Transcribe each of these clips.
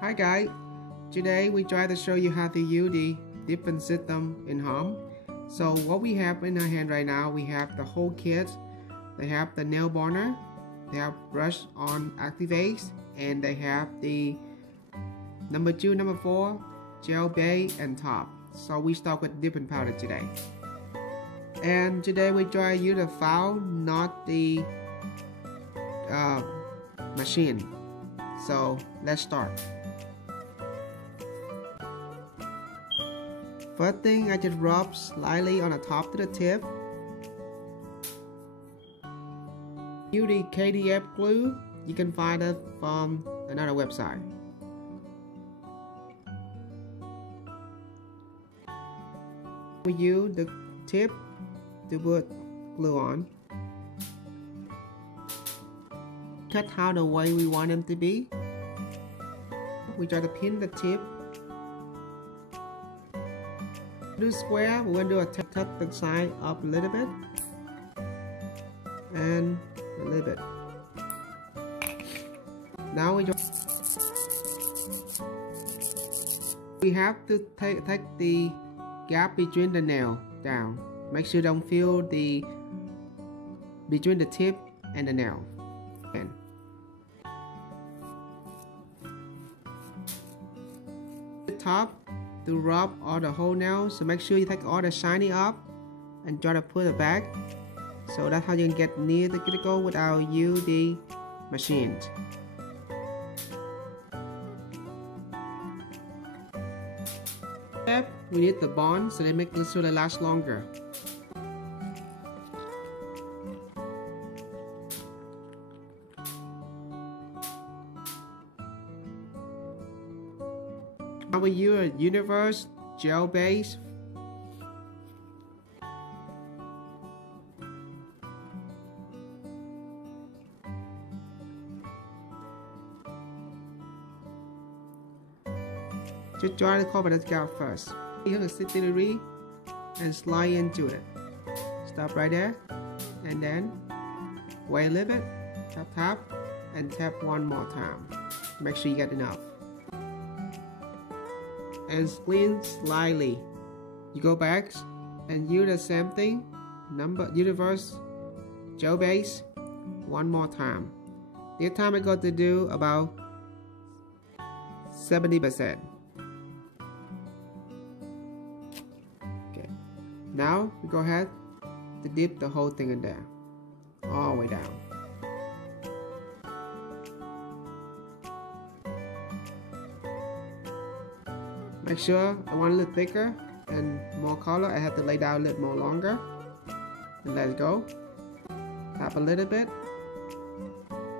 Hi guys, today we try to show you how to use the different system in home. So what we have in our hand right now, we have the whole kit. They have the nail burner, they have brush on activate, and they have the number 2, number 4, gel base and top. So we start with different powder today. And today we try to use the file, not the machine. So let's start. First thing, I just rub slightly on the top to the tip. Use the KDF glue. You can find it from another website. We use the tip to put glue on. Cut out the way we want them to be. We try to pin the tip. Do square, we're going to do a cut the side up a little bit and a little bit. Now we have to take the gap between the nail down. Make sure you don't feel the between the tip and the nail. And the top to rub all the whole nail, so make sure you take all the shiny up and try to put it back, so that's how you can get near the cuticle without using the machine. Step, we need the bond so they make it so they last longer. Now we use a Universe gel base. Just try to cover the gap first. Use the citillery and slide into it. Stop right there, and then wait a little bit, tap, and tap one more time. Make sure you get enough. And clean slightly. You go back and use the same thing, Universe gel base, one more time. This time I got to do about 70%. Okay. Now we go ahead to dip the whole thing in there, all the way down. Make sure I want a little thicker and more color. I have to lay down a little more longer. And let's go. Tap a little bit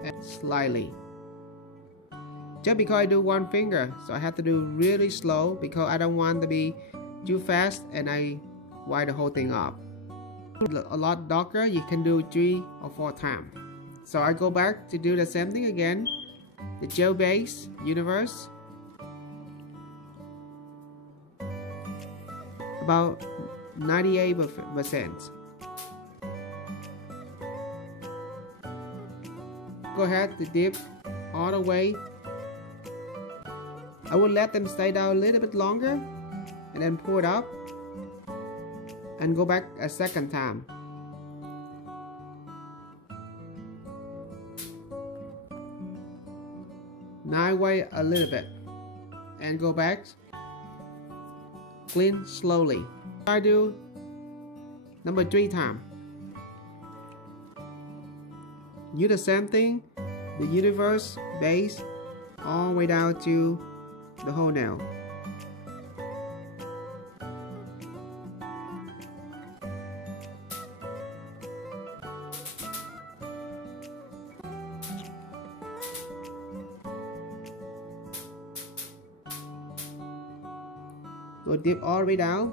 and slightly. Just because I do one finger, so I have to do really slow because I don't want to be too fast and I wire the whole thing up. A lot darker, you can do 3 or 4 times. So I go back to do the same thing again. The gel base, Universe. About 98%. Go ahead to dip all the way. I will let them stay down a little bit longer and then pull it up and go back a second time. Now wait a little bit and go back. Clean slowly. I do number 3 time. Use the same thing, the Universe base, all the way down to the whole nail. Go dip all the way down.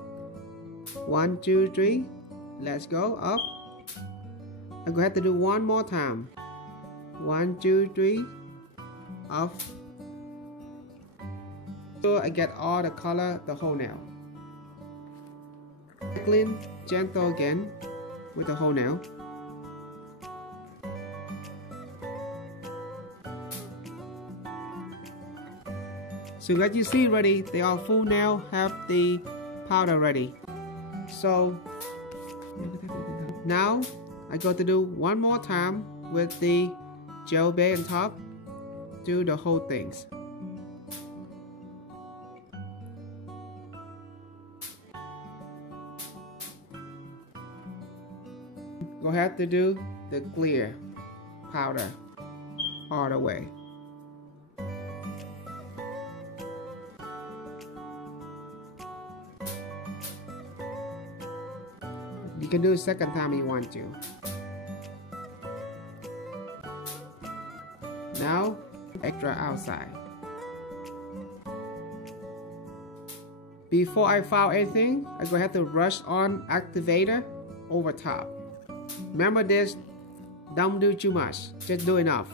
1, 2, 3. Let's go up. I'm going to have to do one more time. 1, 2, 3. Up. So I get all the color, the whole nail. Clean, gentle again with the whole nail. So as you see already, they are full now, have the powder ready. So now I got to do one more time with the gel base on top. Do the whole things. Go ahead to do the clear powder all the way. You can do it second time you want to. Now, extra outside. Before I file anything, I go ahead to rush on activator over top. Remember this, don't do too much, just do enough.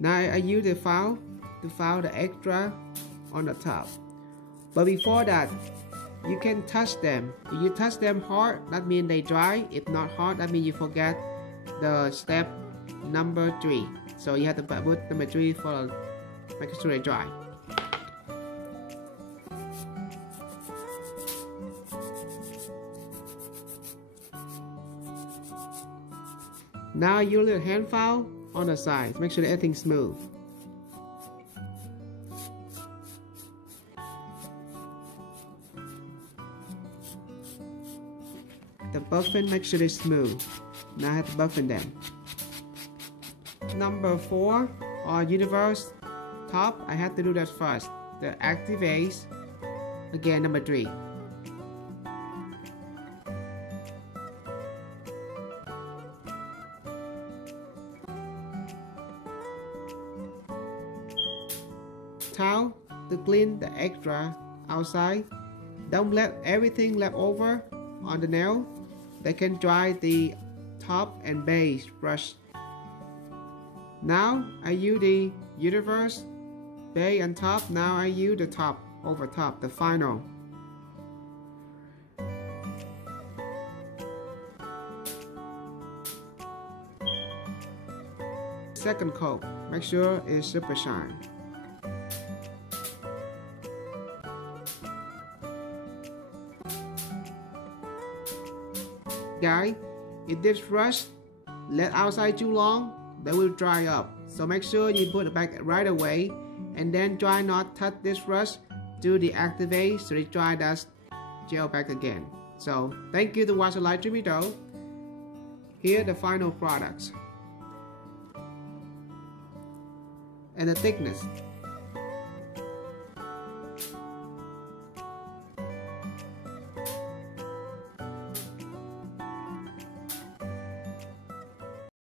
Now I use the file to file the extra on the top. But before that, you can touch them. If you touch them hard, that means they dry. If not hard, that means you forget the step number 3. So you have to put number 3 for making sure they dry. Now use the hand file on the side. Make sure that everything's smooth. The buffing, make sure they're smooth. Now I have to buffing them. Number 4 on universe top, I have to do that first. The active base, again number 3. Towel to clean the extra outside. Don't let everything left over on the nail. They can dry the top and base brush. Now I use the universe base on top. Now I use the top over top, the final. Second coat, make sure it's super shine. Guys, if this brush let outside too long, they will dry up. So make sure you put it back right away, and then try not touch this brush. Do the activate so it dry that gel back again. So thank you to watch the live stream video. Here are the final products and the thickness.